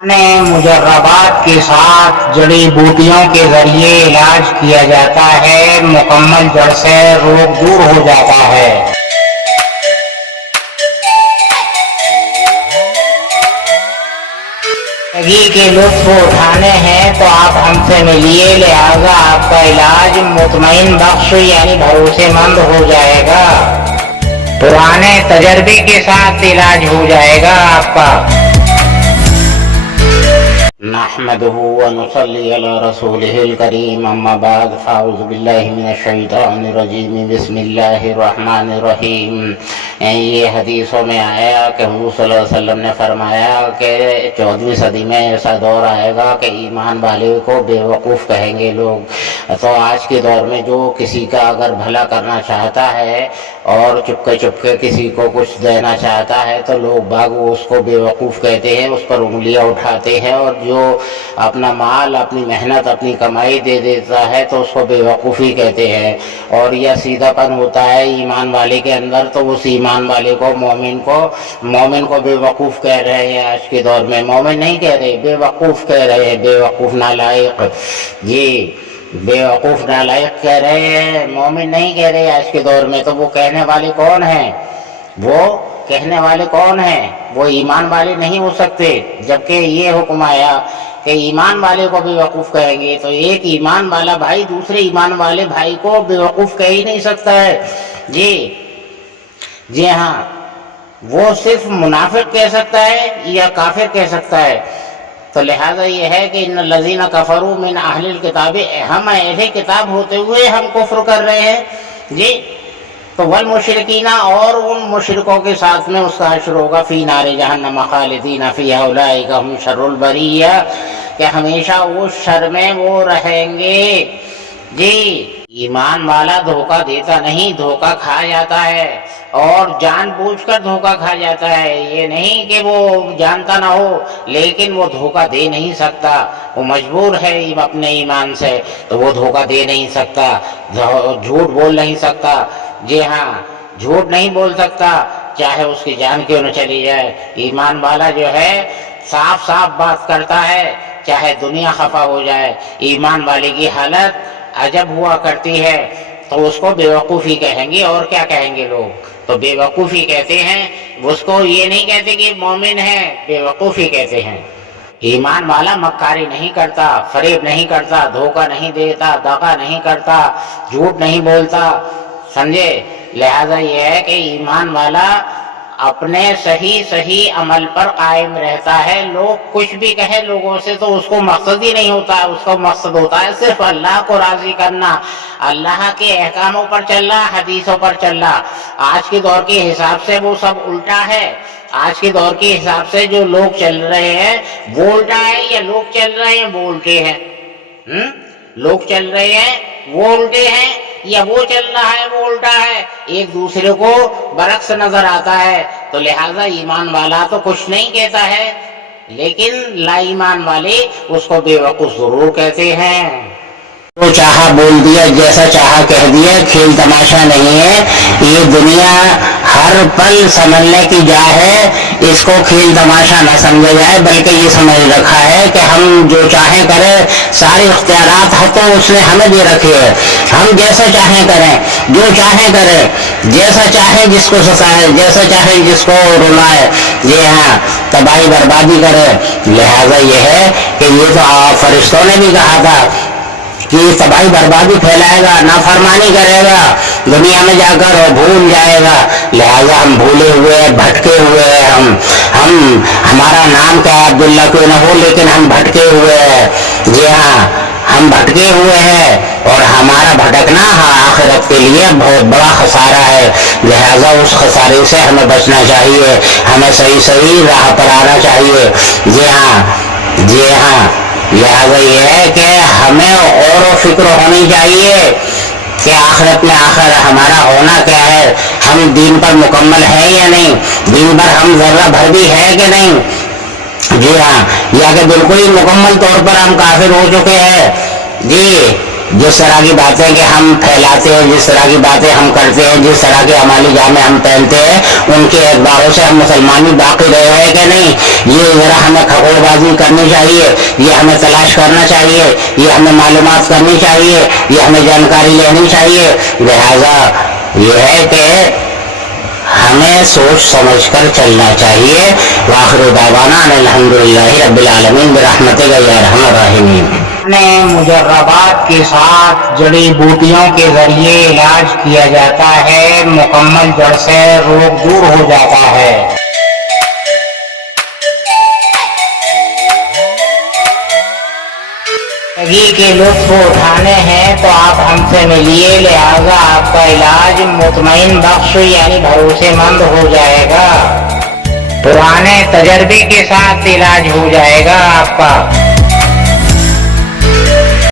ने मुजर्रबात के साथ जड़ी बूटियों के जरिए इलाज किया जाता है, मुकम्मल जड़ से रोग दूर हो जाता है। जिंदगी के लुत्फ उठाने हैं तो आप हमसे मिलिए, लिहाजा आपका इलाज मुतमईन बख्श यानी भरोसेमंद हो जाएगा। पुराने तजर्बे के साथ इलाज हो जाएगा आपका। नहमदुहु व नुसल्ली अला रसूलिहिल करीम, अम्मा बाद, फ़अऊज़ु बिल्लाहि मिनश शैतानिर रजीम, बिस्मिल्लाहिर रहमानिर रहीम। ये हदीसों में आया कि हुज़ूर सल्लल्लाहु अलैहि वसल्लम ने फरमाया कि 14वीं सदी में ऐसा दौर आएगा कि ईमान वाले को बेवकूफ़ कहेंगे लोग। तो आज के दौर में जो किसी का अगर भला करना चाहता है और चुपके चुपके किसी को कुछ देना चाहता है तो लोग बाग उसको बेवकूफ़ कहते हैं, उस पर उंगलियां उठाते हैं, और जो अपना माल, अपनी मेहनत, अपनी कमाई दे देता है तो उसको बेवकूफ़ी कहते हैं। और यह सीधापन होता है ईमान वाले के अंदर, तो उस ईमान वाले को, मोमिन को बेवकूफ़ कह रहे हैं आज के दौर में। मोमिन नहीं कह रहे, बेवकूफ़ कह रहे हैं, बेवकूफ़ नालायक, जी बेवकूफ़ नालायक कह रहे हैं, मोमिन नहीं कह रहे आज के दौर में। तो वो कहने वाले कौन हैं? वो कहने वाले कौन हैं? वो ईमान वाले नहीं हो सकते। जबकि ये हुक्म आया कि ईमान वाले को बेवकूफ़ कहेंगे, तो एक ईमान वाला भाई दूसरे ईमान वाले भाई को बेवकूफ़ कह ही नहीं सकता है। जी हाँ, वो सिर्फ मुनाफिक कह सकता है या काफिर कह सकता है। तो लिहाजा ये है कि इन लज़ीना कफरू मिन अहलिल किताब, हम अहले किताब होते हुए हम कुफ्र कर रहे हैं। जी तो वल मुशरिकीना, और उन मुशरिकों के साथ में उसका हश्र होगा, फी नारे जहन्नम खालिदीना फीहा उलाइका हुम शर्रुल बरिया, कि हमेशा उस शर में वो रहेंगे। जी ईमान वाला धोखा देता नहीं, धोखा खा जाता है, और जानबूझकर धोखा खा जाता है। ये नहीं कि वो जानता ना हो, लेकिन वो धोखा दे नहीं सकता, वो मजबूर है अपने ईमान से, तो वो धोखा दे नहीं सकता, झूठ बोल नहीं सकता। जी हाँ, झूठ नहीं बोल सकता, चाहे उसकी जान क्यों न चली जाए। ईमान वाला जो है साफ साफ बात करता है, चाहे दुनिया खफा हो जाए। ईमान वाले की हालत अजब हुआ करती है, तो उसको बेवकूफ़ी कहेंगे, और क्या कहेंगे लोग? तो बेवकूफ़ी कहते हैं उसको, ये नहीं कहते कि मोमिन है, बेवकूफ़ी कहते हैं। ईमान वाला मक्कारी नहीं करता, फरेब नहीं करता, धोखा नहीं देता, दगा नहीं करता, झूठ नहीं बोलता, समझे। लिहाजा ये है कि ईमान वाला अपने सही अमल पर कायम रहता है। लोग कुछ भी कहे लोगों से तो उसको मकसद ही नहीं होता है, उसका मकसद होता है सिर्फ अल्लाह को राजी करना, अल्लाह के अहकामों पर चलना, हदीसों पर चलना। आज के दौर के हिसाब से वो सब उल्टा है। आज के दौर के हिसाब से जो लोग चल रहे हैं वो उल्टा है, या लोग चल रहे हैं वो उल्टे हैं? लोग चल रहे हैं वो उल्टे हैं, या वो चल रहा है वो उल्टा है, एक दूसरे को बरक्स नजर आता है। तो लिहाजा ईमान वाला तो कुछ नहीं कहता है, लेकिन लाईमान वाले उसको बेवकूफ जरूर कहते हैं। जो चाहा बोल दिया, जैसा चाहा कह दिया, खेल तमाशा नहीं है ये दुनिया। हर पल समझने की जा है, इसको खेल तमाशा न समझा जाए, बल्कि ये समझ रखा है कि हम जो चाहें करें, सारे इख्तियारात तो उसने हमें दे रखे हैं। हम जैसा चाहें करें, जो चाहें करें, जैसा चाहे जिसको सताए, जैसा चाहे जिसको रुलाए, जी हाँ, तबाही बर्बादी करे। लिहाजा ये है कि ये तो फरिश्तों ने भी कहा था कि तबाही बर्बादी फैलाएगा, नाफरमानी करेगा, दुनिया में जाकर और भूल जाएगा। लिहाजा हम भूले हुए, भटके हुए हैं। हम हमारा नाम क्या अब्दुल्ला क्यों न हो, लेकिन हम भटके हुए हैं। जी हाँ, हम भटके हुए हैं, और हमारा भटकना आखिरत के लिए बहुत बड़ा खसारा है। लिहाजा उस खसारे से हमें बचना चाहिए, हमें सही राह पर आना चाहिए। जी हाँ, लिहाजा ये है कि हमें और फिक्र होनी चाहिए कि आखिरत में आखिर हमारा होना क्या है, हम दीन पर मुकम्मल है या नहीं, दीन पर हम जर्रा भर भी है कि नहीं। जी हाँ, या कि बिल्कुल ही मुकम्मल तौर पर हम काफिर हो चुके हैं। जी जिस तरह की बातें कि हम फैलाते हैं, जिस तरह की बातें हम करते हैं, जिस तरह के हमारी जामे हम पहनते हैं, उनके एतबारों से हम मुसलमानी बाकी रहे हैं कि नहीं, ये जरा हमें खगोलबाजी करनी चाहिए, ये हमें तलाश करना चाहिए, ये हमें मालूमात करनी चाहिए, ये हमें जानकारी लेनी चाहिए। लिहाजा ये है कि हमें सोच समझ कर चलना चाहिए। वाखिर दावाना अल्हम्दुलिल्लाहि रब्बिल आलमीन बिरहमतिका या अरहमर राहिमीन। मुजर्रबात के साथ जड़ी बूटियों के जरिए इलाज किया जाता है, मुकम्मल जड़ से रोग दूर हो जाता है। जिंदगी के लुत्फ उठाने हैं तो आप हमसे मिलिए, लिहाजा आपका इलाज मुतमईन बख्श यानी भरोसेमंद हो जाएगा, पुराने तजर्बे के साथ इलाज हो जाएगा आपका।